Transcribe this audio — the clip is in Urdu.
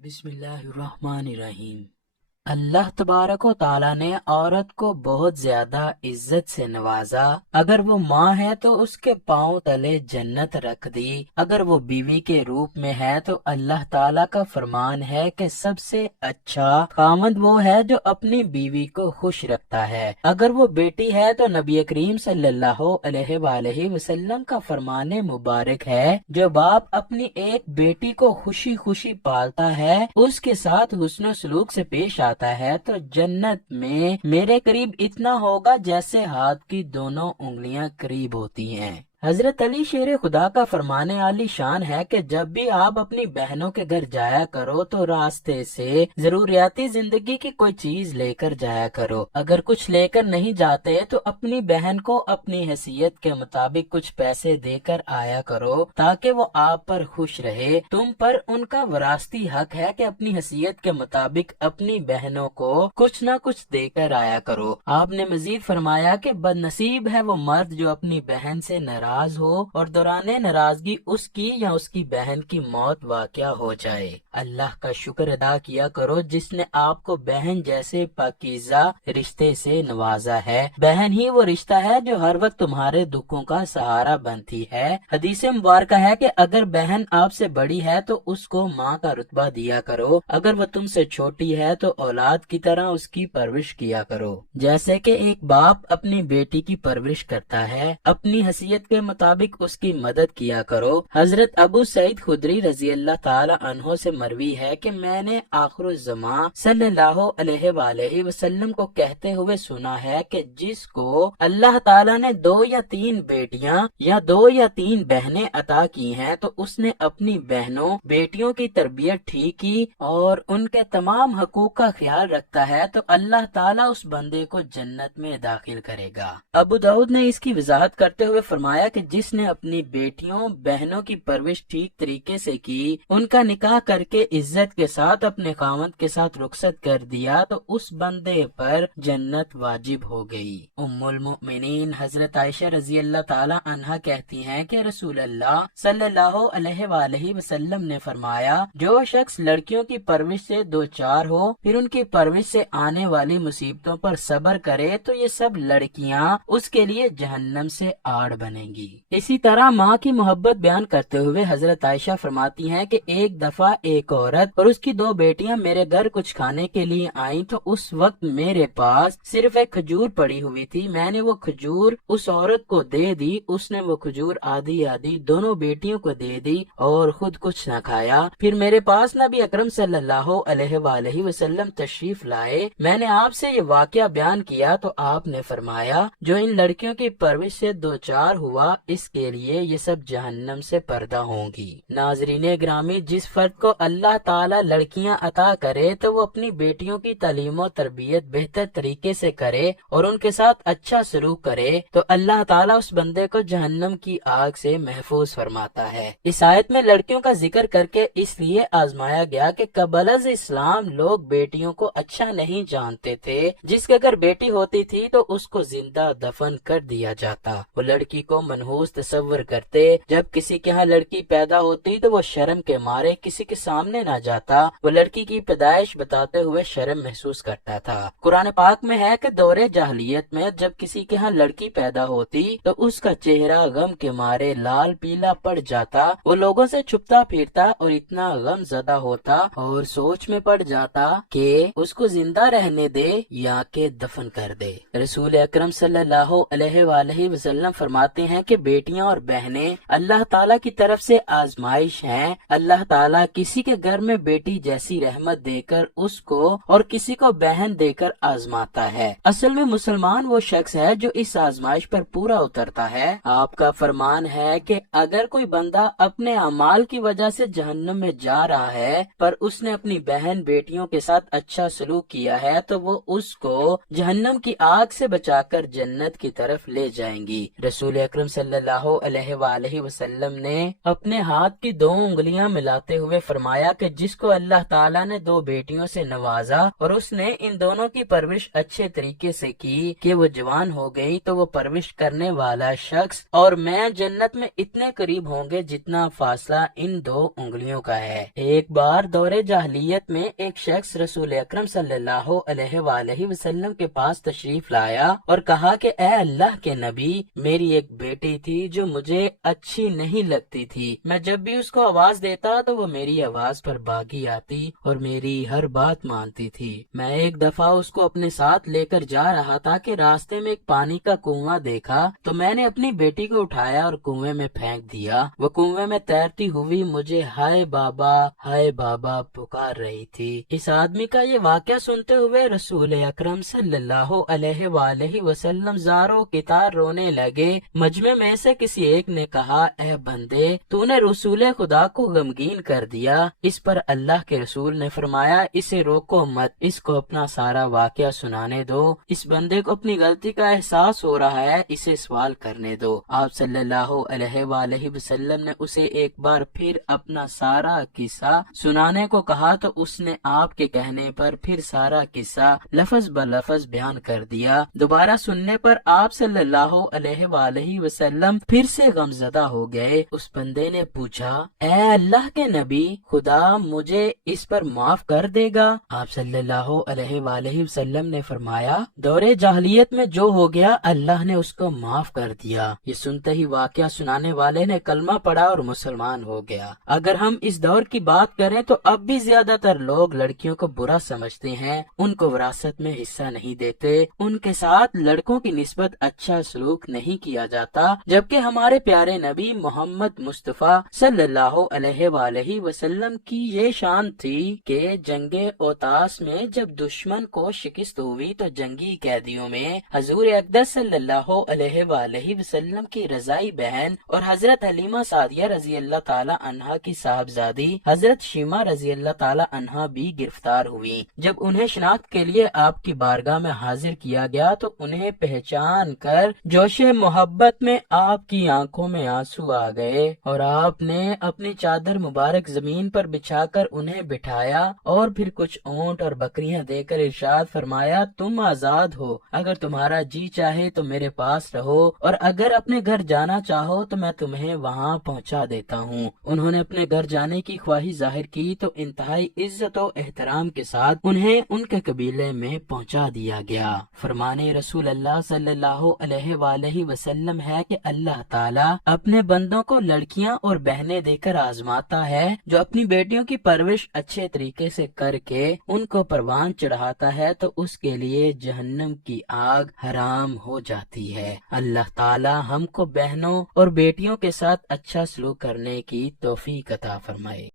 بسم اللہ الرحمن الرحیم۔ اللہ تبارک و تعالیٰ نے عورت کو بہت زیادہ عزت سے نوازا۔ اگر وہ ماں ہے تو اس کے پاؤں تلے جنت رکھ دی، اگر وہ بیوی کے روپ میں ہے تو اللہ تعالیٰ کا فرمان ہے کہ سب سے اچھا خاوند وہ ہے جو اپنی بیوی کو خوش رکھتا ہے۔ اگر وہ بیٹی ہے تو نبی کریم صلی اللہ علیہ وآلہ وسلم کا فرمان مبارک ہے، جو باپ اپنی ایک بیٹی کو خوشی خوشی پالتا ہے، اس کے ساتھ حسن و سلوک سے پیش آتا ہے تو جنت میں میرے قریب اتنا ہوگا جیسے ہاتھ کی دونوں انگلیاں قریب ہوتی ہیں۔ حضرت علی شیر خدا کا فرمان عالی شان ہے کہ جب بھی آپ اپنی بہنوں کے گھر جایا کرو تو راستے سے ضروریاتی زندگی کی کوئی چیز لے کر جایا کرو۔ اگر کچھ لے کر نہیں جاتے تو اپنی بہن کو اپنی حیثیت کے مطابق کچھ پیسے دے کر آیا کرو تاکہ وہ آپ پر خوش رہے۔ تم پر ان کا وراثتی حق ہے کہ اپنی حیثیت کے مطابق اپنی بہنوں کو کچھ نہ کچھ دے کر آیا کرو۔ آپ نے مزید فرمایا کہ بد نصیب ہے وہ مرد جو اپنی بہن سے ناراض ہو اور دوران ناراضگی اس کی یا اس کی بہن کی موت واقع ہو جائے۔ اللہ کا شکر ادا کیا کرو جس نے آپ کو بہن جیسے پاکیزہ رشتے سے نوازا ہے۔ بہن ہی وہ رشتہ ہے جو ہر وقت تمہارے دکھوں کا سہارا بنتی ہے۔ حدیث مبارکہ ہے کہ اگر بہن آپ سے بڑی ہے تو اس کو ماں کا رتبہ دیا کرو، اگر وہ تم سے چھوٹی ہے تو اولاد کی طرح اس کی پرورش کیا کرو، جیسے کہ ایک باپ اپنی بیٹی کی پرورش کرتا ہے۔ اپنی حیثیت کے مطابق اس کی مدد کیا کرو۔ حضرت ابو سعید خدری رضی اللہ تعالی عنہ سے مروی ہے کہ میں نے آخر الزمان صلی اللہ علیہ وآلہ وسلم کو کہتے ہوئے سنا ہے کہ جس کو اللہ تعالیٰ نے 2 یا 3 بیٹیاں یا 2 یا 3 بہنیں عطا کی ہیں تو اس نے اپنی بہنوں بیٹیوں کی تربیت ٹھیک کی اور ان کے تمام حقوق کا خیال رکھتا ہے تو اللہ تعالیٰ اس بندے کو جنت میں داخل کرے گا۔ ابو داؤد نے اس کی وضاحت کرتے ہوئے فرمایا کہ جس نے اپنی بیٹیوں بہنوں کی پرورش ٹھیک طریقے سے کی، ان کا نکاح کر کے عزت کے ساتھ اپنے خاوند کے ساتھ رخصت کر دیا تو اس بندے پر جنت واجب ہو گئی۔ ام المؤمنین حضرت عائشہ رضی اللہ تعالی عنہا کہتی ہیں کہ رسول اللہ صلی اللہ علیہ وآلہ وسلم نے فرمایا، جو شخص لڑکیوں کی پرورش سے دوچار ہو پھر ان کی پرورش سے آنے والی مصیبتوں پر صبر کرے تو یہ سب لڑکیاں اس کے لیے جہنم سے آڑ بنیں گی۔ اسی طرح ماں کی محبت بیان کرتے ہوئے حضرت عائشہ فرماتی ہیں کہ ایک دفعہ ایک عورت اور اس کی 2 بیٹیاں میرے گھر کچھ کھانے کے لیے آئیں تو اس وقت میرے پاس صرف ایک کھجور پڑی ہوئی تھی۔ میں نے وہ کھجور اس عورت کو دے دی، اس نے وہ کھجور آدھی آدھی دونوں بیٹیوں کو دے دی اور خود کچھ نہ کھایا۔ پھر میرے پاس نبی اکرم صلی اللہ علیہ وآلہ وسلم تشریف لائے، میں نے آپ سے یہ واقعہ بیان کیا تو آپ نے فرمایا، جو ان لڑکیوں کی پرورش سے دوچار ہوا اس کے لیے یہ سب جہنم سے پردہ ہوں گی۔ ناظرین گرامی، جس فرد کو اللہ تعالیٰ لڑکیاں عطا کرے تو وہ اپنی بیٹیوں کی تعلیم و تربیت بہتر طریقے سے کرے اور ان کے ساتھ اچھا سلوک کرے تو اللہ تعالیٰ اس بندے کو جہنم کی آگ سے محفوظ فرماتا ہے۔ اس آیت میں لڑکیوں کا ذکر کر کے اس لیے آزمایا گیا کہ قبل از اسلام لوگ بیٹیوں کو اچھا نہیں جانتے تھے، جس کے اگر بیٹی ہوتی تھی تو اس کو زندہ دفن کر دیا جاتا۔ وہ لڑکی کو منحوس تصور کرتے، جب کسی کے ہاں لڑکی پیدا ہوتی تو وہ شرم کے مارے کسی کے سامنے نہ جاتا، وہ لڑکی کی پیدائش بتاتے ہوئے شرم محسوس کرتا تھا۔ قرآن پاک میں ہے کہ دور جاہلیت میں جب کسی کے ہاں لڑکی پیدا ہوتی تو اس کا چہرہ غم کے مارے لال پیلا پڑ جاتا، وہ لوگوں سے چھپتا پھرتا اور اتنا غم زدہ ہوتا اور سوچ میں پڑ جاتا کہ اس کو زندہ رہنے دے یا کہ دفن کر دے۔ رسول اکرم صلی اللہ علیہ وآلہ وسلم فرماتے ہیں کہ بیٹیاں اور بہنیں اللہ تعالیٰ کی طرف سے آزمائش ہیں۔ اللہ تعالیٰ کسی کے گھر میں بیٹی جیسی رحمت دے کر اس کو اور کسی کو بہن دے کر آزماتا ہے۔ اصل میں مسلمان وہ شخص ہے جو اس آزمائش پر پورا اترتا ہے۔ آپ کا فرمان ہے کہ اگر کوئی بندہ اپنے اعمال کی وجہ سے جہنم میں جا رہا ہے پر اس نے اپنی بہن بیٹیوں کے ساتھ اچھا سلوک کیا ہے تو وہ اس کو جہنم کی آگ سے بچا کر جنت کی طرف لے جائیں گی۔ رسول اکرم صلی اللہ علیہ وآلہ وسلم نے اپنے ہاتھ کی 2 انگلیاں ملاتے ہوئے فرمایا کہ جس کو اللہ تعالیٰ نے 2 بیٹیوں سے نوازا اور اس نے ان دونوں کی پرورش اچھے طریقے سے کی کہ وہ جوان ہو گئی، تو وہ پرورش کرنے والا شخص اور میں جنت میں اتنے قریب ہوں گے جتنا فاصلہ ان 2 انگلیوں کا ہے۔ ایک بار دور جاہلیت میں ایک شخص رسول اکرم صلی اللہ علیہ وآلہ وسلم کے پاس تشریف لایا اور کہا کہ اے اللہ کے نبی، میری ایک بیٹی تھی جو مجھے اچھی نہیں لگتی تھی، میں جب بھی اس کو آواز دیتا تو وہ میری آواز پر باغی آتی اور میری ہر بات مانتی تھی۔ میں ایک دفعہ اس کو اپنے ساتھ لے کر جا رہا تھا کہ راستے میں ایک پانی کا کنواں دیکھا تو میں نے اپنی بیٹی کو اٹھایا اور کنویں میں پھینک دیا۔ وہ کنویں میں تیرتی ہوئی مجھے ہائے بابا پکار رہی تھی۔ اس آدمی کا یہ واقعہ سنتے ہوئے رسول اکرم صلی اللہ علیہ وآلہ وسلم زاروں کی طرح رونے لگے۔ مجمع میں سے کسی ایک نے کہا، اے بندے، تو نے رسول خدا کو غمگین کر دیا۔ اس پر اللہ کے رسول نے فرمایا، اسے روکو مت، اس کو اپنا سارا واقعہ سنانے دو، اس بندے کو اپنی غلطی کا احساس ہو رہا ہے، اسے سوال کرنے دو۔ آپ صلی اللہ علیہ وآلہ وسلم نے اسے ایک بار پھر اپنا سارا قصہ سنانے کو کہا تو اس نے آپ کے کہنے پر پھر سارا قصہ لفظ بلفظ بیان کر دیا۔ دوبارہ سننے پر آپ صلی اللہ علیہ وآلہ وسلم پھر سے غمزدہ ہو گئے۔ اس بندے نے پوچھا، اے اللہ کے نبی، خدا مجھے اس پر معاف کر دے گا؟ آپ صلی اللہ علیہ وآلہ وسلم نے فرمایا، دور جاہلیت میں جو ہو گیا اللہ نے اس کو معاف کر دیا۔ یہ سنتے ہی واقعہ سنانے والے نے کلمہ پڑھا اور مسلمان ہو گیا۔ اگر ہم اس دور کی بات کریں تو اب بھی زیادہ تر لوگ لڑکیوں کو برا سمجھتے ہیں، ان کو وراثت میں حصہ نہیں دیتے، ان کے ساتھ لڑکوں کی نسبت اچھا سلوک نہیں کیا جاتا، جبکہ ہمارے پیارے نبی محمد مصطفیٰ صلی اللہ علیہ وآلہ وسلم کی یہ شان تھی کہ جنگ اوتاس میں جب دشمن کو شکست ہوئی تو جنگی قیدیوں میں حضور اقدس صلی اللہ علیہ وآلہ وسلم کی رضائی بہن اور حضرت حلیمہ سعدیہ رضی اللہ تعالی عنہا کی صاحبزادی حضرت شیمہ رضی اللہ تعالی عنہا بھی گرفتار ہوئی۔ جب انہیں شناخت کے لیے آپ کی بارگاہ میں حاضر کیا گیا تو انہیں پہچان کر جوش محبت میں آپ کی آنکھوں میں آنسو آ گئے اور آپ نے اپنی چادر مبارک زمین پر بچھا کر انہیں بٹھایا اور پھر کچھ اونٹ اور بکریاں دے کر ارشاد فرمایا، تم آزاد ہو، اگر تمہارا جی چاہے تو میرے پاس رہو اور اگر اپنے گھر جانا چاہو تو میں تمہیں وہاں پہنچا دیتا ہوں۔ انہوں نے اپنے گھر جانے کی خواہش ظاہر کی تو انتہائی عزت و احترام کے ساتھ انہیں ان کے قبیلے میں پہنچا دیا گیا۔ فرمانے رسول اللہ صلی اللہ علیہ وآلہ وسلم ہے کہ اللہ تعالیٰ اپنے بندوں کو لڑکیاں اور بہنیں دے کر آزماتا ہے، جو اپنی بیٹیوں کی پرورش اچھے طریقے سے کر کے ان کو پروان چڑھاتا ہے تو اس کے لیے جہنم کی آگ حرام ہو جاتی ہے۔ اللہ تعالیٰ ہم کو بہنوں اور بیٹیوں کے ساتھ اچھا سلوک کرنے کی توفیق عطا فرمائے۔